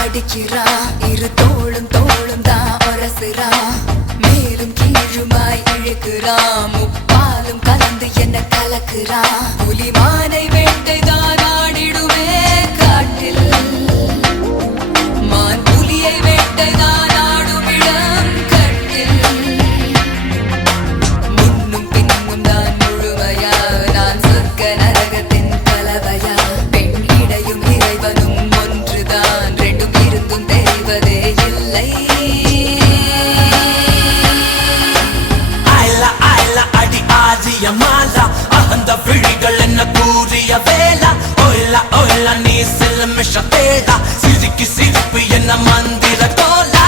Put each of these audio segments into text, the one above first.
அடிக்கிறா இரு தோளும் தோளும் தான் ஒரசுறா மேலும் கீழுமாய் இழுக்கிறா முப்பாலும் கலந்து என்ன கலக்குறா புலிமானை வேட்டைதான் ஆடிடுமே காட்டில் மான் புலியை வேட்டைதான் ஆடும் இடம் கட்டில் முன்னும் பின்னும் தான் முழுமையா நான் சொர்க்க நரகத்தின் கலவையா பெண் இடையும் இறைவனும் ஒன்றுதான் ரெண்டும் இருந்தும் தெரிவதே இல்லை அடி ஆதிய மாலா அந்த விழிகள் என்ன கூறிய வேளா ஒயிலா ஒயிலா நீ சில மிஷ தேடா சிரிக்கு சிரிப்பு என்ன மந்திர கோலா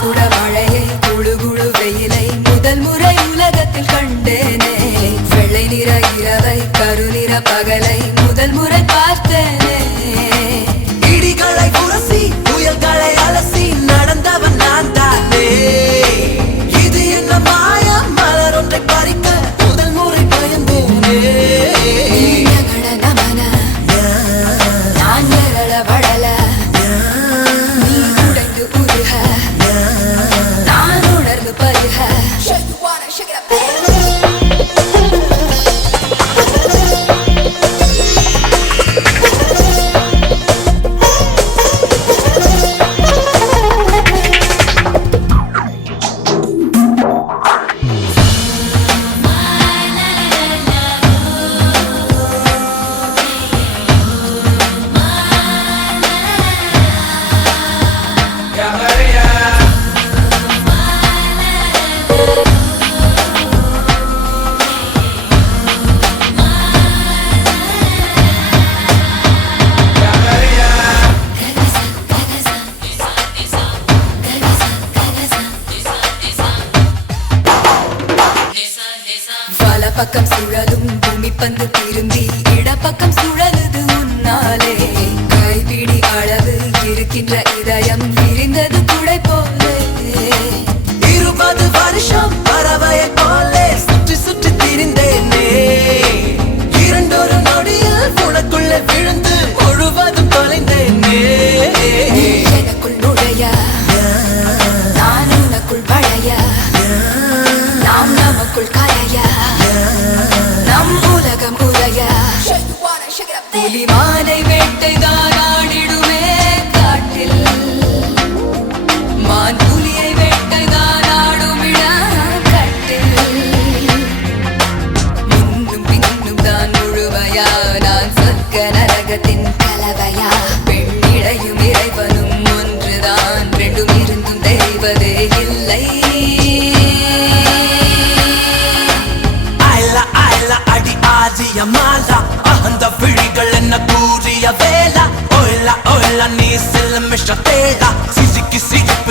சுட மழையை குழு குழு வெயிலை முதல் முறை உலகத்தில் கண்டேனே வெள்ளை நிற இரவை கருநிற பகலை முதல் முறை பார்த்தேனே இடிகளை உரசி புயல்களை அலசி நடந்தவன் நான் தானே இது என்ன மாயா மலர் ஒன்றை பறிக்க முதல் முறை பயந்தேனே நமன நான் விரல வடல நீ உடைந்து உருக நான் உணர்ந்து பருக பக்கம் சுழலும் பூமி பந்து திரும்பி இடப்பக்கம் சுழலுது உன்னாலே கைபிடி அளவு இருக்கின்ற இதயம் விரிந்தது குடை போலே 20 வருஷம் பறவையை போலே சுற்றி சுற்றி திரிந்தேனே இரண்டொரு நொடியில் உனக்குள்ளே விழுந்து முழுவதும் தொலைந்தேனே எனக்குள் நுழைய நான் உனக்குள் வளைய நாம் நமக்குள் கலைய நம் உலகம் உரைய புலிமானை வேட்டைதான் ஆடிடுமே காட்டில் மான் புலியை வேட்டைதான் ஆடும் இடம் கட்டில் முன்னும் பின்னும் தான் முழுமையா நான் சொர்க்க நரகத்தின் கலவையா பெண் இடையும் இறைவனும் ஒன்றுதான் ரெண்டும் இருந்தும் தெரிவதே இல்லை அடி ஆதிய மாலா அந்த விழிகள் என்ன கூறிய வேளா ஒயிலா ஒயிலா நீ சில மிஷ தேடா சிரிக்கு சிரிப்பு